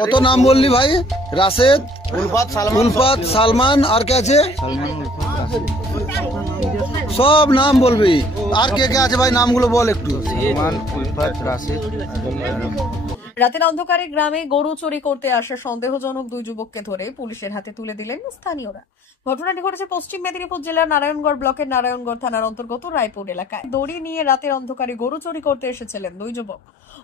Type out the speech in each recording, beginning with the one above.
কত নাম বললি ভাই? রাশেদ, উলফাত, সালমান, আর কে আছে? সব নাম বলবি। আর কে কে আছে ভাই, নামগুলো বল একটু। রাতের অন্ধকারে গ্রামে গরু চুরি করতে আসা সন্দেহজনক দুই যুবককে ধরে পুলিশের হাতে তুলে দিলেন স্থানীয়রা। ঘটনাটি ঘটেছে পশ্চিম মেদিনীপুর জেলার নারায়ণগড় ব্লকের নারায়ণগড় থানার অন্তর্গত রায়পুর এলাকায়। দড়ি নিয়ে রাতের অন্ধকারে গরু চুরি করতে এসেছিলেন দুই যুবক।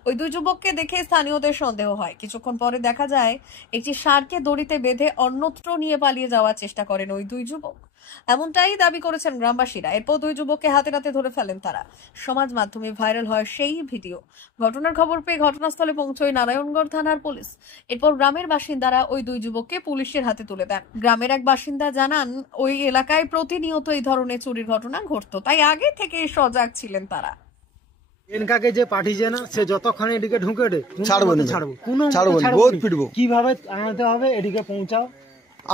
ওই দুই যুবককে দেখে স্থানীয়দের সন্দেহ হয়। কিছুক্ষণ পরে দেখা যায় একটি ষাঁড়কে দড়িতে বেঁধে অন্যত্র নিয়ে পালিয়ে যাওয়ার চেষ্টা করেন ওই দুই যুবক। এমনটাই দাবি করেছেন গ্রামবাসীরা। এরপর দুই যুবককে হাতে নাতে ধরে ফেলেন তারা। সমাজ মাধ্যমে ভাইরাল হয় সেই ভিডিও। ঘটনার খবর পেয়ে ঘটনাস্থলে পৌঁছয় নারায়ণগড় থানার পুলিশ। এরপর গ্রামের বাসিন্দারা ওই দুই যুবককে পুলিশের হাতে তুলে দেন। গ্রামের এক বাসিন্দা জানান, ওই এলাকায় প্রতিনিয়ত এই ধরনের চুরির ঘটনা ঘটতো, তাই আগে থেকে সজাগ ছিলেন তারা। এনকাকে যে পাঠিয়েছে না, সে যতক্ষণ এদিকে ঢুকে ছাড়বো বহুত পিটবো। কিভাবে আনতে হবে এদিকে পৌঁছাও,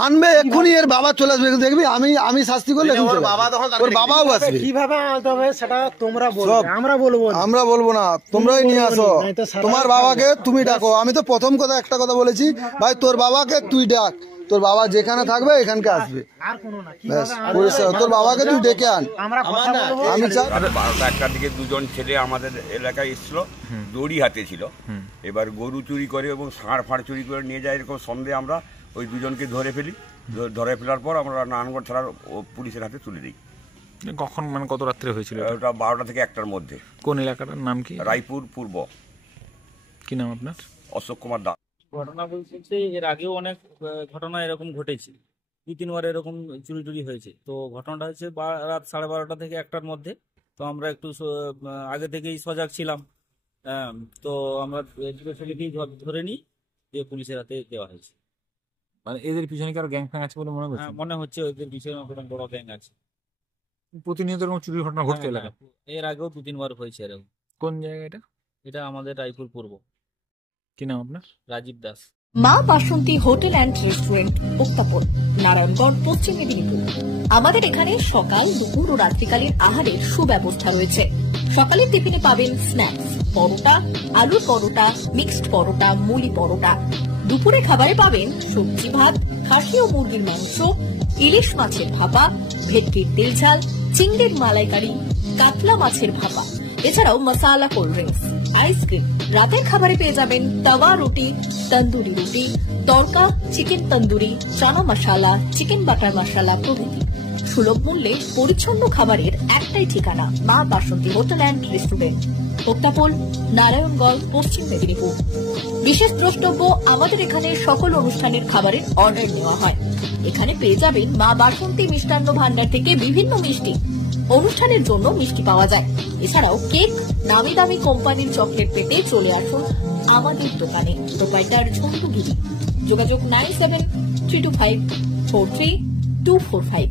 আনবে এক্ষুনি। এর বাবা চলে আসবে, দেখবি আমি শাস্তি করলে ওর বাবাও আসবে। কিভাবে আনতে হবে সেটা তোমরা বলবে, আমরা বলবো না, তোমরাই নিয়ে আসো। তোমার বাবাকে তুমি ডাকো। আমি তো প্রথম কথা একটা কথা বলেছি, ভাই তোর বাবাকে তুই ডাক, তোর বাবা যেখানে থাকবে এখানকে আসবে। তোর বাবাকে তুই ডেকে আন। আমি 12টার দিকে দুজন ছেলে আমাদের এলাকায় এসেছিল, দড়ি হাতে ছিল। এবার গরু চুরি করে এবং ষাঁড় ফাঁড় চুরি করে নিয়ে যায়, এরকম সন্দেহে আমরা ওই দুজনকে ধরে ফেলি। ধরে ফেলার পর আমরা নারায়ণগড় থানার পুলিশের হাতে তুলে দিই। কখন, মানে কত রাত্রে হয়েছিল? ওটা 12টা থেকে 1টার মধ্যে। কোন এলাকাটার নাম কি? রায়পুর পূর্ব। কি নাম আপনার? অশোক কুমার দাস। ঘটনা বলতে এর আগেও অনেক ঘটনা এরকম ঘটেছে, 2-3বার এরকম চুরি হয়েছে। তো ঘটনাটা হচ্ছে রাত 12:30 থেকে 1টার মধ্যে। তো আমরা একটু আগে থেকেই সজাগ ছিলাম। তো আমরা ছেলেকেই ধরে নিই, দিয়ে পুলিশের হাতে দেওয়া হয়েছে। মানে এদের পিছনে কি আরো গ্যাং ফ্যাং আছে বলে মনে হচ্ছে? মনে হচ্ছে এদের পিছনে কোনো বড় গ্যাং আছে। প্রতিনিয়ত এরকম চুরির ঘটনা ঘটছে এলাকায়? এর আগেও 2-3বার হয়েছে এরকম। কোন জায়গা এটা? এটা আমাদের রায়পুর পূর্ব। কি নাম আপনার? রাজীব দাস। মা বাসন্তী হোটেল অ্যান্ড রেস্টুরেন্ট, উত্তাপন, নারায়ণগড়, পশ্চিম মেদিনীপুর। আমাদের এখানে সকাল, দুপুর ও রাত্রিকালীন আহারের সুব্যবস্থা রয়েছে। সকালের টিফিনে পাবেন স্ন্যাক্স, পরোটা, আলুর পরোটা, মিক্সড পরোটা, মুলি পরোটা। দুপুরে খাবারে পাবেন সবজি ভাত, খাসি ও মুরগির মাংস, ইলিশ মাছের ভাপা, ভেটকির তেল ঝাল, চিংড়ির মালাইকারি, কাতলা মাছের ভাপা, এছাড়াও মশালা কোল্ড ড্রিঙ্কস, আইসক্রিম। রাতের খাবারে পেয়ে যাবেন তাওয়া রুটি, তন্দুরি রুটি, তড়কা, চিকেন তন্দুরি, চানা মশালা, চিকেন বাটার মশালা প্রভৃতি। সুলভ মূল্যে পরিচ্ছন্ন খাবারের একটাই ঠিকানা, মা বাসন্তী হোটেল অ্যান্ড রেস্টুরেন্ট, উত্তাপন, নারায়ণগড়, পশ্চিম মেদিনীপুর। বিশেষ দ্রষ্টব্য, আমাদের এখানে সকল অনুষ্ঠানের খাবারের অর্ডার নেওয়া হয়। এখানে পেয়ে যাবেন মা বাসন্তী মিষ্টান্ন ভান্ডার থেকে বিভিন্ন মিষ্টি। অনুষ্ঠানের জন্য মিষ্টি পাওয়া যায়। এছাড়াও কেক, নামি দামি কোম্পানির চকলেট পেতে চলে আসুন আমাদের দোকানে। প্রোপাইটার ঝন্টু গিরি। যোগাযোগ 9732543245।